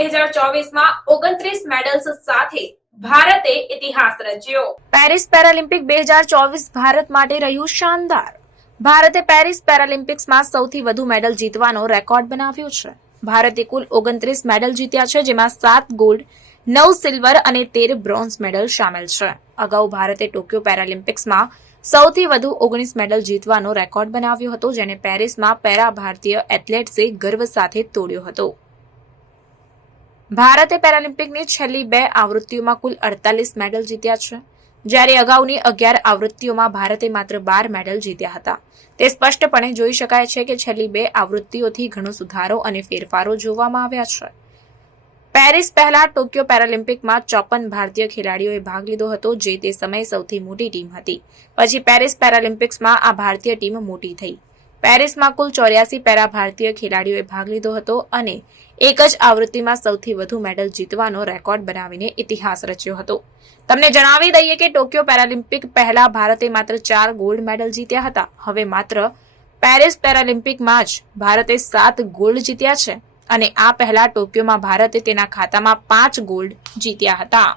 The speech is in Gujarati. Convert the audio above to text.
2024માં 29 મેડલ્સ સાથે ભારતે ઇતિહાસ રચ્યો। પેરિસ પેરાલિમ્પિક 2024 ભારત માટે રહ્યું શાનદાર। ભારતે પેરિસ પેરાલિમ્પિક્સમાં સૌથી વધુ મેડલ જીતવાનો રેકોર્ડ બનાવ્યો છે। ભારતે કુલ 29 મેડલ જીત્યા છે, જેમાં 7 ગોલ્ડ, 9 સિલ્વર અને 13 બ્રોન્ઝ મેડલ સામેલ છે। અગાઉ ભારતે ટોક્યો પેરાલિમ્પિક્સમાં સૌથી વધુ 19 મેડલ જીતવાનો રેકોર્ડ બનાવ્યો હતો, જેને પેરિસમાં પેરા ભારતીય એથ્લેટ્સે ગર્વ સાથે તોડ્યો હતો। ભારતે પેરાલિમ્પિકની છેલ્લી 2 આવૃત્તિઓમાં કુલ 48 મેડલ જીત્યા છે, જ્યારે અગાઉની 11 આવૃત્તિઓમાં ભારતે માત્ર 12 મેડલ જીત્યા હતા। તે સ્પષ્ટપણે જોઈ શકાય છે કે છેલ્લી 2 આવૃત્તિઓથી ઘણો સુધારો અને ફેરફારો જોવામાં આવ્યા છે। પેરિસ પહેલા ટોક્યો પેરાલિમ્પિકમાં 54 ભારતીય ખેલાડીઓએ ભાગ લીધો હતો, જે તે સમયે સૌથી મોટી ટીમ હતી। પછી પેરિસ પેરાલિમ્પિક્સમાં આ ભારતીય ટીમ મોટી થઈ। પેરિસમાં કુલ 84 પેરા ભારતીય ખેલાડીઓએ ભાગ લીધો હતો અને એક જ આવૃત્તિમાં સૌથી વધુ મેડલ જીતવાનો રેકોર્ડ બનાવીને ઇતિહાસ રચ્યો હતો। તમને જણાવી દઈએ કે ટોક્યો પેરાલિમ્પિક પહેલા ભારતે માત્ર 4 ગોલ્ડ મેડલ જીત્યા હતા। હવે માત્ર પેરિસ પેરાલિમ્પિકમાં જ ભારતે 7 ગોલ્ડ જીત્યા છે અને આ પહેલા ટોક્યોમાં ભારતે તેના ખાતામાં 5 ગોલ્ડ જીત્યા હતા।